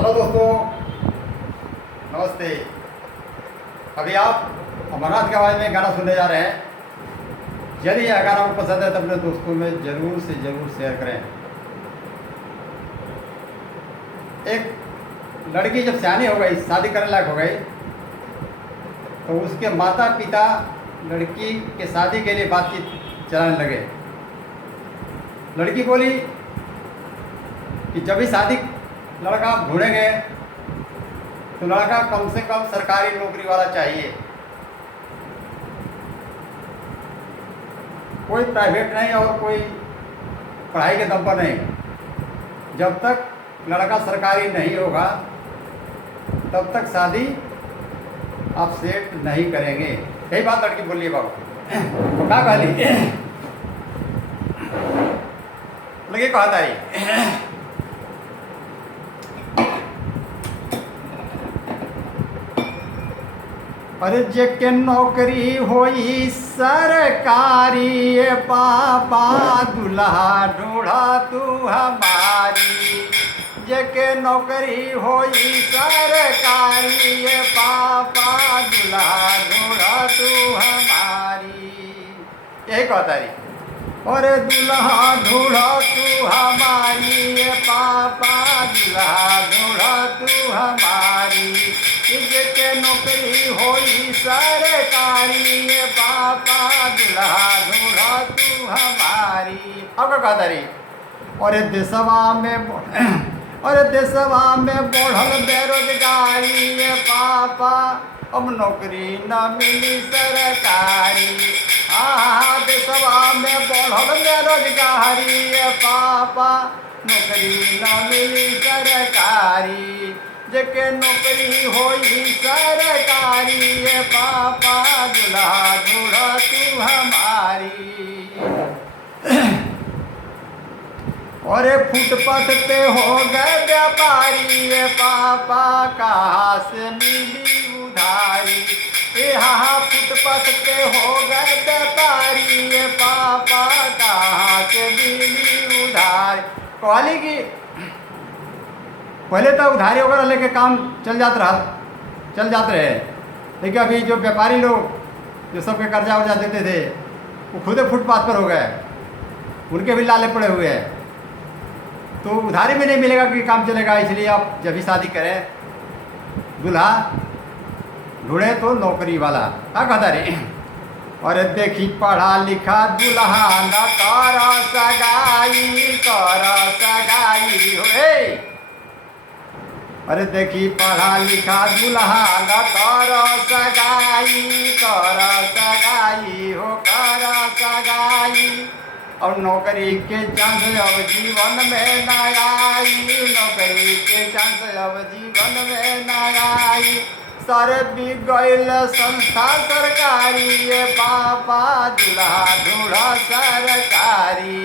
Hello दोस्तों, नमस्ते। अभी आप अमरनाथ की आवाज़ में गाना सुनने जा रहे हैं। यदि यह गाना आपको पसंद है तो अपने दोस्तों में ज़रूर से ज़रूर शेयर करें। एक लड़की जब सियानी हो गई, शादी करने लायक हो गई, तो उसके माता पिता लड़की के शादी के लिए बातचीत चलाने लगे। लड़की बोली कि जब भी शादी लड़का ढूंढेंगे तो लड़का कम से कम सरकारी नौकरी वाला चाहिए, कोई प्राइवेट नहीं और कोई पढ़ाई के दम पर नहीं। जब तक लड़का सरकारी नहीं होगा तब तक शादी आप सेट नहीं करेंगे। यही बात लड़की बोली है बाबू। तो क्या कहली लगे कहता है, अरे जेके नौकरी होई सरकारी, पापा दुल्हा ढूंढा तू हमारी। जेके नौकरी होई सरकारी, पापा दुल्हा ढूंढा तू हमारी। यही कहता है, अरे दुल्हा ढूंढा तू हमारी, पापा दुल्हा ढूंढा तू हमारी। जेके नौकरी होई सरकारी, पापा दुल्हा ढूंढा तू हमारी। अब क्या कहता रही, अरे देशवा में बढ़ल बेरोजगारी, पापा अब नौकरी न मिली सरकारी। देशवा में बढ़ल बेरोजगारी, पापा नौकरी न मिली सरकारी। जेके नौकरी होई सरकारी, पापा दुल्हा ढूंढा तू हमारी। अरे फुटपाथ पे हो गए व्यापारी, पापा कहाँ से मिली उधारी। फुटपाथ पे हो गए व्यापारी, पापा कहाँ से मिली उधारी। कहली कि पहले तो उधारी वगैरह लेके काम चल जाते रहे, लेकिन अभी जो व्यापारी लोग जो सबके कर्जा वर्जा देते थे वो खुद फुटपाथ पर हो गए, उनके भी लाले पड़े हुए हैं। तो उधारी में नहीं मिलेगा कि काम चलेगा। इसलिए आप जब भी शादी करें दूल्हा ढूंढे तो नौकरी वाला। क्या कहता रे, अरे देखी पढ़ा लिखा दूल्हा न कर सगाई हो। अरे देखी पढ़ा लिखा दूल्हा न कर सगाई हो, कर सगाई। और नौकरी के चांस अब जीवन में न आई, नौकरी के चांस अब जीवन में न आई। सारे बिक गईल संस्था सरकारी, पापा दुल्हा ढूंढा सरकारी।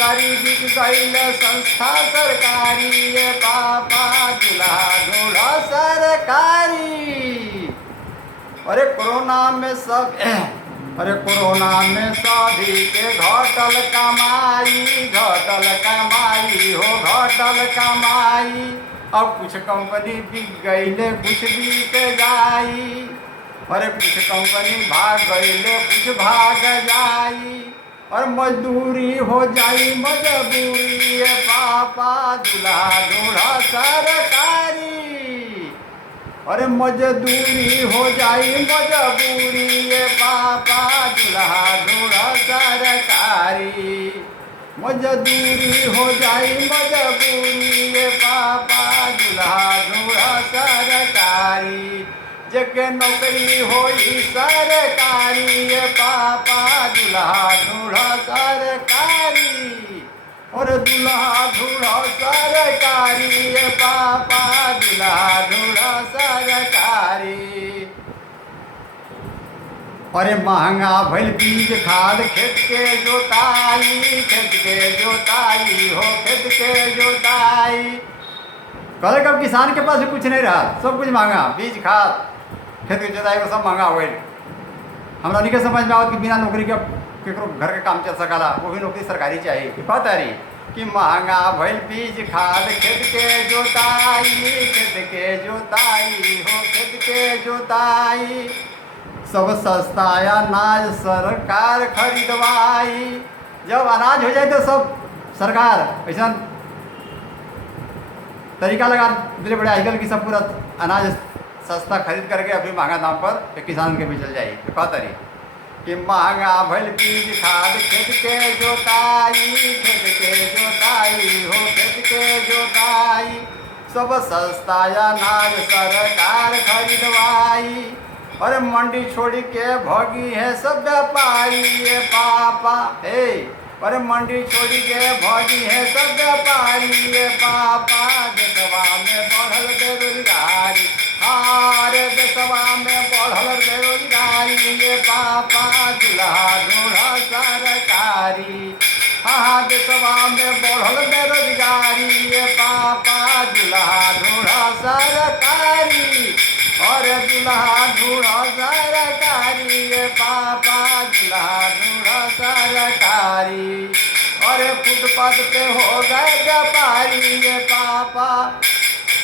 सारी बिक गईल संस्था सरकारी, पापा दुल्हा ढूंढा सरकारी। अरे कोरोना में सभी के घटल कमाई। अब कुछ कंपनी बिक गईले, कुछ बिक जाई। अरे कुछ कंपनी भाग गईले, कुछ भाग जाई। और मजदूरी हो जाई मजबूरी, पापा दुल्हा ढूंढा सरकारी। अरे मजदूरी हो जाई मजबूरी, पापा दुल्हा ढूंढा सरकारी। मजदूरी हो जाई मजबूरी, पापा दुल्हा ढूंढा सरकारी। जेके नौकरी होई सरकारी, पापा दुल्हा ढूंढा सरकारी। और दुल्हा ढूंढा सरकारी, पापा दुल्हा ढूंढा सरकारी। अरे महंगा भइल बीज खाद, खेत के जोताई हो, खेत के जोताई। कल कब किसान के पास भी कुछ नहीं रहा, सब कुछ महंगा, बीज खाद खेत की जोताई को सब महंगा हो गई। हमरा नहीं के समझ में आवत कि बिना नौकरी के केकरो घर के काम चल सकाला, वो भी नौकरी सरकारी चाहिए। कि पता रही कि महंगा भइल बीज खाद खेत के जोताई, खेत के जोताई हो खेत के जोताई। सब सस्ता अनाज सरकार खरीदवाई। जब अनाज हो जाए तो सब सरकार ऐसा तरीका लगा दिले बड़े आजकल की सब पूरा अनाज सस्ता खरीद करके अभी महंगा दाम पर किसान के बेचल जाए। तो कहा तरी कि महंगा भइल बीज खाद खेत के जोताई, खेत के जोताई हो खेत के जोताई। सब सस्ता अनाज सरकार खरीदवाई। अरे मंडी छोड़ के भगी है सब व्यापारी ये पापा हे। अरे मंडी छोड़ के भगी है सब व्यापारी ये पापा। देशवा में बढ़ल बेरोजगारी, हारे देशवा में बढ़ल बेरोजगारी ये पापा। दुल्हा ढूंढा सरकारी, हाँ देशवा में बढ़ल बेरोजगारी ये पापा। दुल्हा ढूंढा सरकारी, और दुल्हा ढूंढा सरकारी ये पापा। दुल्हा ढूंढा सरकारी। अरे फुटपाथ पे हो गए व्यापारी ये पापा।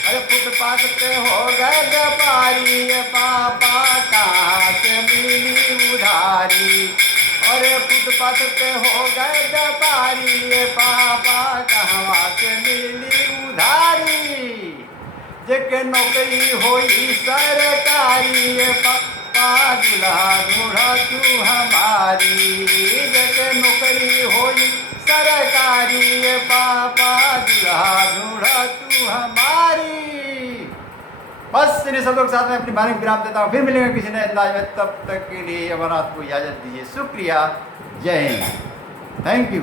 अरे फुटपाथ पे हो गए व्यापारी ये पापा। कहाँ से मिली उधारी। अरे फुटपाथ पे हो गए व्यापारी ये पापा। कहाँ से मिली उधारी। जेके नौकरी होई सरकारी ये पापा। दुल्हा ढूंढा तू हमारी। जेके नौकरी होई सरकारी ये पापा। दुल्हा ढूंढा तू हमारी। बस इन्हीं सब लोग साथ में अपनी वाणी को विराम देता हूँ। फिर मिलेंगे किसी नए अंदाज में, तब तक के लिए अमरनाथ को इजाज़त दीजिए। शुक्रिया, जय हिंद, थैंक यू।